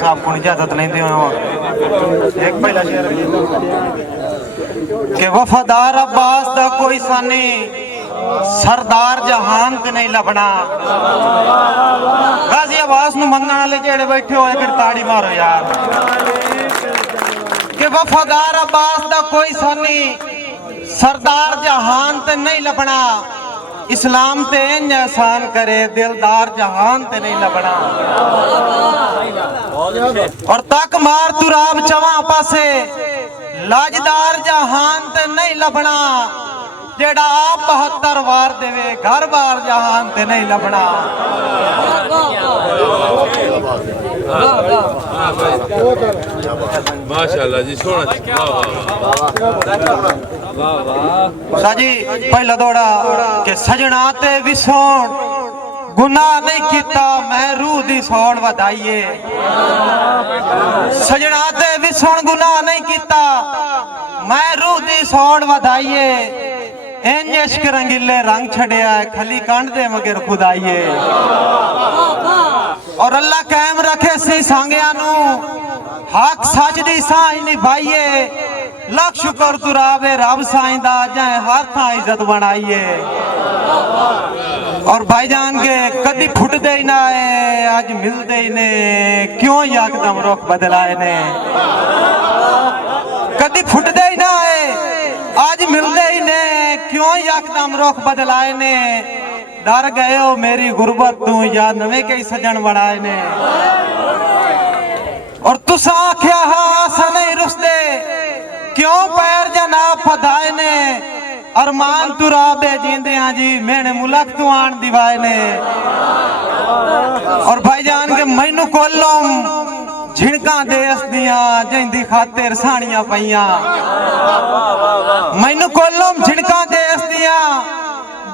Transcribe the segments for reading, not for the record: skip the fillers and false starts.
साहब को इजाजत लेंदे हो एक पहला शेर के वफादार अब्बास दा कोई सानी सरदार जहान ते नहीं लभना। गाजी अब्बास नु मनण वाले जेड़े बैठे होए फिर ताड़ी मारो यार। के वफादार अब्बास दा कोई सानी सरदार जहान ते नहीं लभना। इस्लाम ते इंज एहसान करे दिलदार जहान ते नहीं लभना। और तक मार तुराब चवा पासे लाजदार जहान ते नहीं लभना। जेड़ा आप 72 वार देवे घर बार जहान ते नहीं लभना। माशाल्लाह जी सोना साजी पहला दौड़ा के सजना ते विसोण गुनाह नहीं किता मैं रूह दी सौण वधाइए। सजना ते विसोण गुनाह नहीं किता मैं रूह दी सौण वधाइए। इंज इश्क रंगीले रंग छड़िया खली कांड दे मगर खुदाइए। और अल्लाह कायम रखे सी सांगिया नू हक सच दी साई निभाइए। लख शुक्र तुरावे रब साईं दा जाए हर थां इज्जत बनाइए। और भाईजान के कदी फुटदे ही ना है आज मिलते ही ने क्यों यकदम रुख बदलाए ने। कदी फुटदे ही ना है आज मिलते ही ने क्यों यकदम रुख बदलाए ने। डर गए हो मेरी गुरबत तू या नवे कई सजन बनाए ने। और तुसा आख्या आसा नहीं रुसदे क्यों पैर जना फदाए ने। अरमान तुराबे जींदे जी मैंने मुलक तू आन दिवाए ने। और भाईजान के मैनू कोलम झिणका देस दिया जिंदी खातिर साणियां पईयां। मैनू कोलम झिणका देस दिया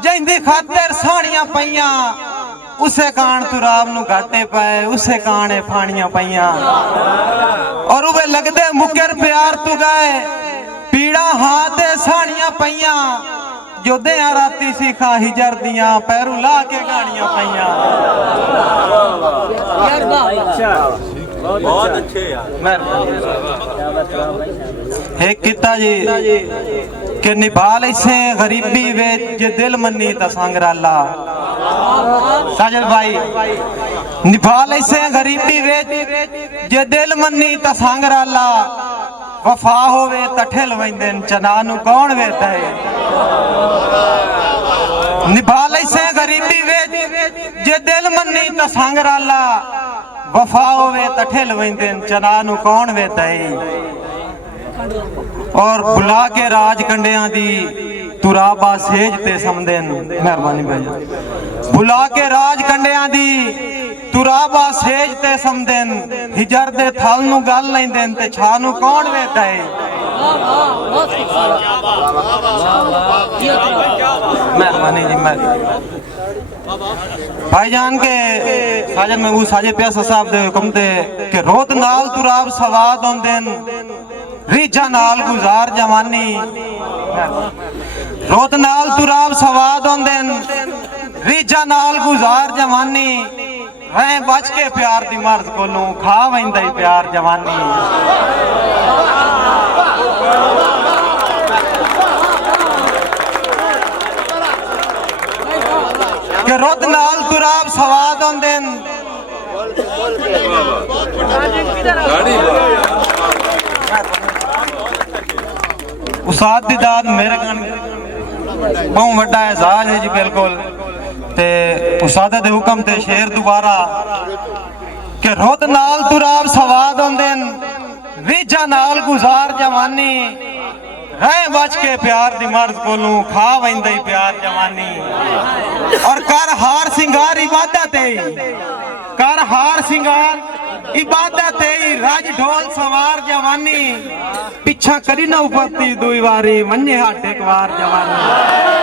जिंदी खातिर साणियां पईयां। उसे कान तुराब नू घाटे पाए उसे काने फाणियां पईयां। और उवे लगदे मुकर प्यार तू गए पीड़ा हाथ साणियां पईयां। जोदे राती सीखा हिजर दियां पैरू ला के गाणियां पईयां। बहुत अच्छे यार। एक किता जी के निभा लैसे गरीबी वे जे दिल मन्नी ता संगराला। साजल भाई निभा लैसे गरीबी वे जे दिल मन्नी ता संगराला। वफा होवे ता ठिल वैंदे चना नू कौन वेदा है। निभा लैसे गरीबी वे जे दिल मन्नी ता संगराला। वफा होवे ता ठिल वैंदे चना नू कौन वेदा है। और बुला के राज कंडियां दी तुराबा सेज ते समदेन। मेहरबानी भाई बुला के राज कंडियां दी तुराबा सेज ते समदेन। हिजर दे थल नू गल लैंदे ते छा नू कौन वेदा है। मेहरबानी जी भाईजान के साजन में वो साजे प्यासा साहब दे हुक्म ते के रोत नाल तुराब सवाद होंदेन रीजा नाल गुजार जवानी। रोत नाल तुराब सवाद होंदेन रीजा नाल गुजार जवानी। रह बच के प्यार दी मर्द कोलू खा वैंदा ही प्यार जवानी। के रोत नाल तुराब सवाद होंदेन। उसाद दी दाद मेरे कन बहुत वड्डा एहसास है जी बिल्कुल। ते उसाद दे हुक्म ते शेर दोबारा के रोत नाल तुराब सवाद होंदेन रीजा नाल गुजार जवानी। रह बच के प्यार दी मर्द कोलू खा वैंदा ही प्यार जवानी। और कर हार सिंगार इबादत है कर हार सिंगार इबादत है। राज ढोल सवार जवानी पिछा करी ना उपती दुई वारी मन्ने हाथ एक बार जवानी।